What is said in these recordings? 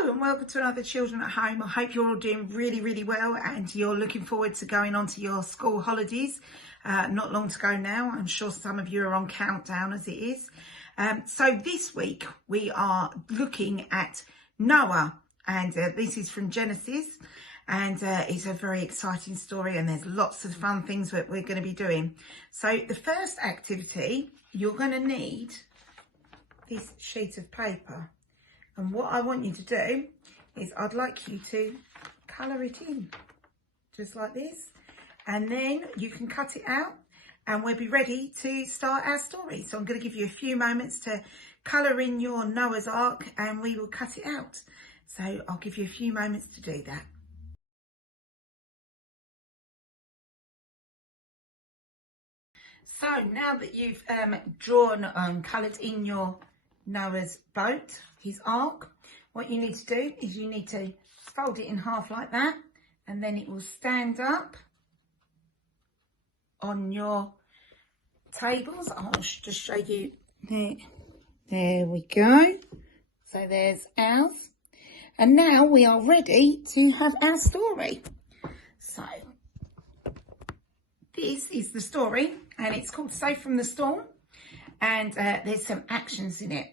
Hello and welcome to another Children at Home. I hope you're all doing really well and you're looking forward to going on to your school holidays. Not long to go now. I'm sure some of you are on countdown as it is. So this week we are looking at Noah, and this is from Genesis, and it's a very exciting story and there's lots of fun things that we're going to be doing. So the first activity, you're going to need this sheet of paper. And what I want you to do is I'd like you to colour it in, just like this. And then you can cut it out and we'll be ready to start our story. So I'm going to give you a few moments to colour in your Noah's Ark and we will cut it out. So I'll give you a few moments to do that. So now that you've drawn and coloured in your Noah's boat, his ark, what you need to do is you need to fold it in half like that, and then it will stand up on your tables. I'll just show you there. There we go. So there's ours. And now we are ready to have our story. So this is the story and it's called Safe from the Storm, and there's some actions in it.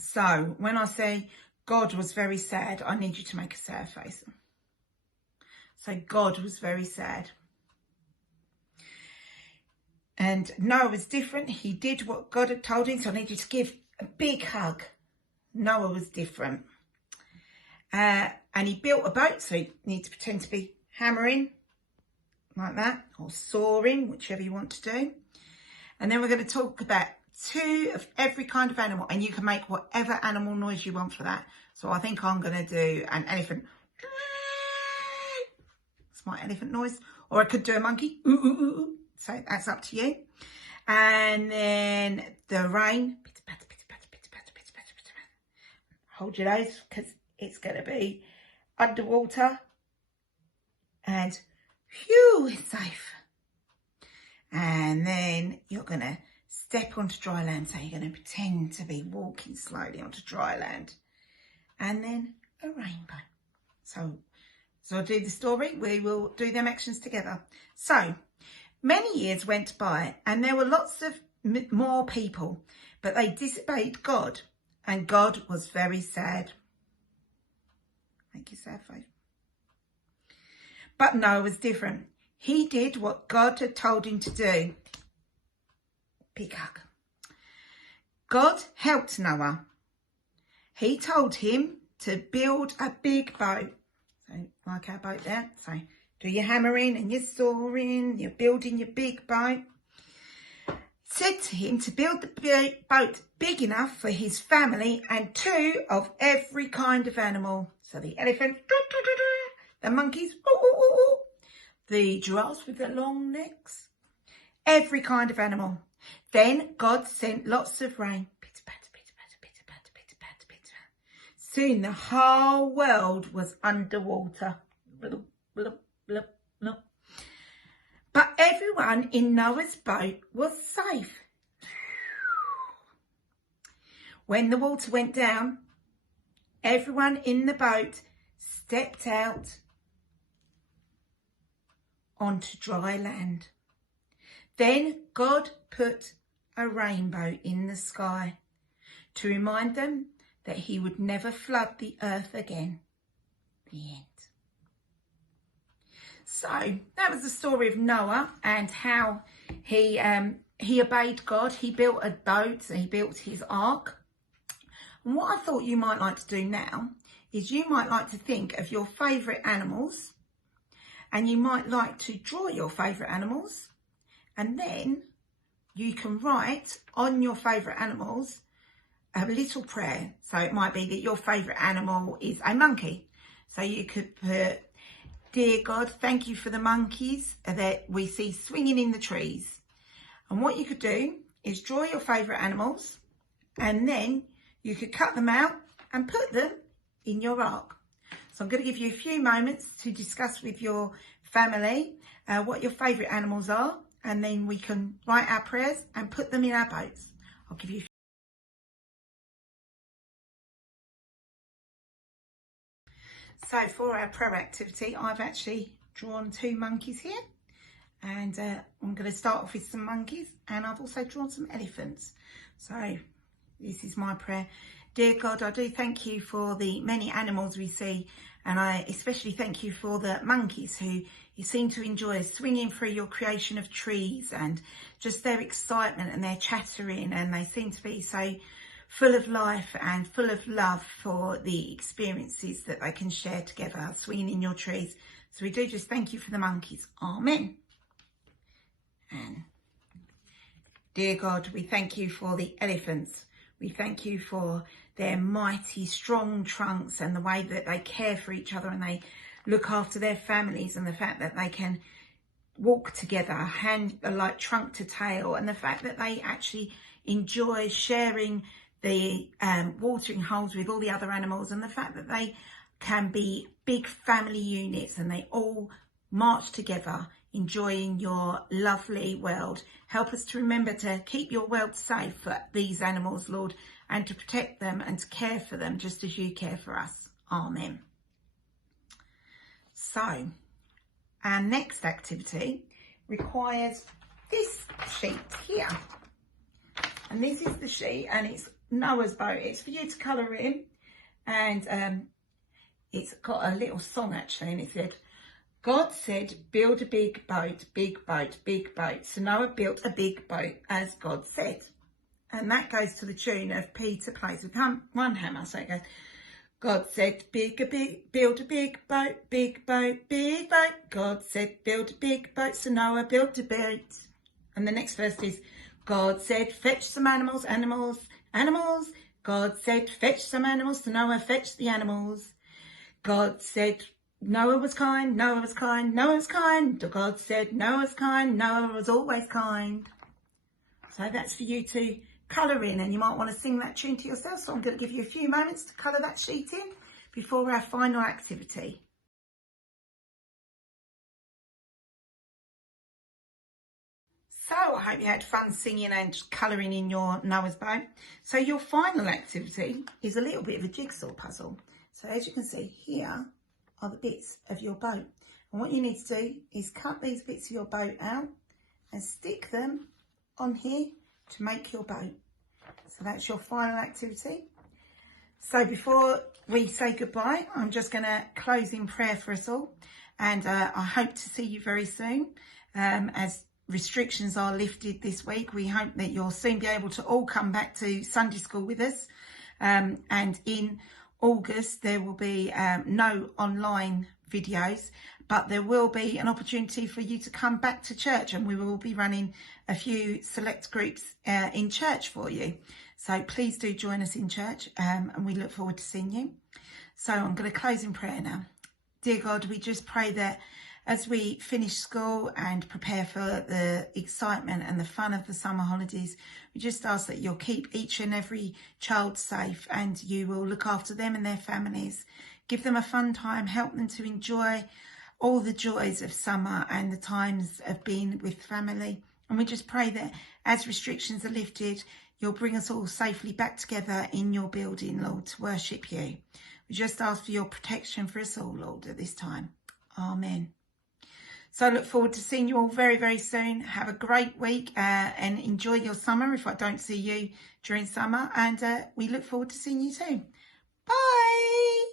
So when I say God was very sad, I need you to make a sad face. So God was very sad. And Noah was different. He did what God had told him. So I need you to give a big hug. Noah was different. And he built a boat. So you need to pretend to be hammering like that, or sawing, whichever you want to do. And then we're going to talk about 2 of every kind of animal, and you can make whatever animal noise you want for that. So I think I'm going to do an elephant. It's my elephant noise. Or I could do a monkey. Ooh, ooh, ooh, ooh. So that's up to you. And then the rain. Hold your nose because it's going to be underwater. And phew, it's safe. And then you're going to step onto dry land. So you're going to pretend to be walking slowly onto dry land. And then a rainbow. So I'll do the story. We will do them actions together. So many years went by and there were lots of more people, but they disobeyed God, and God was very sad. Thank you, sad face. But Noah was different. He did what God had told him to do. Big hug. God helped Noah. He told him to build a big boat. So like our boat there. So do your hammering and your sawing. You're building your big boat. Said to him to build the boat big enough for his family and 2 of every kind of animal. So the elephant, the monkeys, the giraffes with their long necks, every kind of animal. Then God sent lots of rain. Pitter, patter, pitter, patter, pitter, patter, pitter, patter, pitter. Soon the whole world was underwater. Blup, blup, blup, blup. But everyone in Noah's boat was safe. When the water went down, everyone in the boat stepped out onto dry land. Then God put a rainbow in the sky to remind them that he would never flood the earth again. The end. So that was the story of Noah and how he obeyed God. He built a boat, he built his ark. And what I thought you might like to do now is you might like to think of your favourite animals, and you might like to draw your favourite animals, and then you can write on your favourite animals a little prayer. So it might be that your favourite animal is a monkey. So you could put, "Dear God, thank you for the monkeys that we see swinging in the trees." And what you could do is draw your favourite animals, and then you could cut them out and put them in your ark. So I'm going to give you a few moments to discuss with your family what your favourite animals are, and then we can write our prayers and put them in our boats. I'll give you So for our prayer activity, I've actually drawn 2 monkeys here, and I'm going to start off with some monkeys, and I've also drawn some elephants. So this is my prayer. Dear God, I do thank you for the many animals we see, and I especially thank you for the monkeys who you seem to enjoy swinging through your creation of trees, and just their excitement and their chattering, and they seem to be so full of life and full of love for the experiences that they can share together, swinging in your trees. So we do just thank you for the monkeys. Amen. And dear God, we thank you for the elephants. We thank you for their mighty, strong trunks and the way that they care for each other and they look after their families, and the fact that they can walk together, hand like trunk to tail, and the fact that they actually enjoy sharing the watering holes with all the other animals, and the fact that they can be big family units and they all march together enjoying your lovely world. Help us to remember to keep your world safe for these animals, Lord, and to protect them and to care for them just as you care for us. Amen. So our next activity requires this sheet here, and this is the sheet, and it's Noah's boat. It's for you to colour in, and it's got a little song actually, and it said, God said, build a big boat, big boat, big boat. So Noah built a big boat as God said. And that goes to the tune of Peter plays with one hammer. So it goes, God said, build a big boat, big boat, big boat. God said, build a big boat. So Noah built a boat. And the next verse is, God said, fetch some animals. God said, fetch some animals. So Noah fetched the animals. God said, Noah was kind. God said, Noah's kind. Noah was always kind. So that's for you to colour in, and you might want to sing that tune to yourself. So I'm going to give you a few moments to colour that sheet in before our final activity. So I hope you had fun singing and colouring in your Noah's boat. So your final activity is a little bit of a jigsaw puzzle. So as you can see, here are the bits of your boat. And what you need to do is cut these bits of your boat out and stick them on here to make your boat. So that's your final activity. So before we say goodbye, I'm just going to close in prayer for us all. And I hope to see you very soon. As restrictions are lifted this week, we hope that you'll soon be able to all come back to Sunday school with us. And in August, there will be no online videos, but there will be an opportunity for you to come back to church, and we will be running a few select groups in church for you. So please do join us in church, and we look forward to seeing you. So I'm going to close in prayer now. Dear God, we just pray that as we finish school and prepare for the excitement and the fun of the summer holidays, we just ask that you'll keep each and every child safe, and you will look after them and their families. Give them a fun time, help them to enjoy all the joys of summer and the times of being with family. And we just pray that as restrictions are lifted, you'll bring us all safely back together in your building, Lord, to worship you. We just ask for your protection for us all, Lord, at this time. Amen. So I look forward to seeing you all very, very soon. Have a great week and enjoy your summer if I don't see you during summer. And we look forward to seeing you soon. Bye.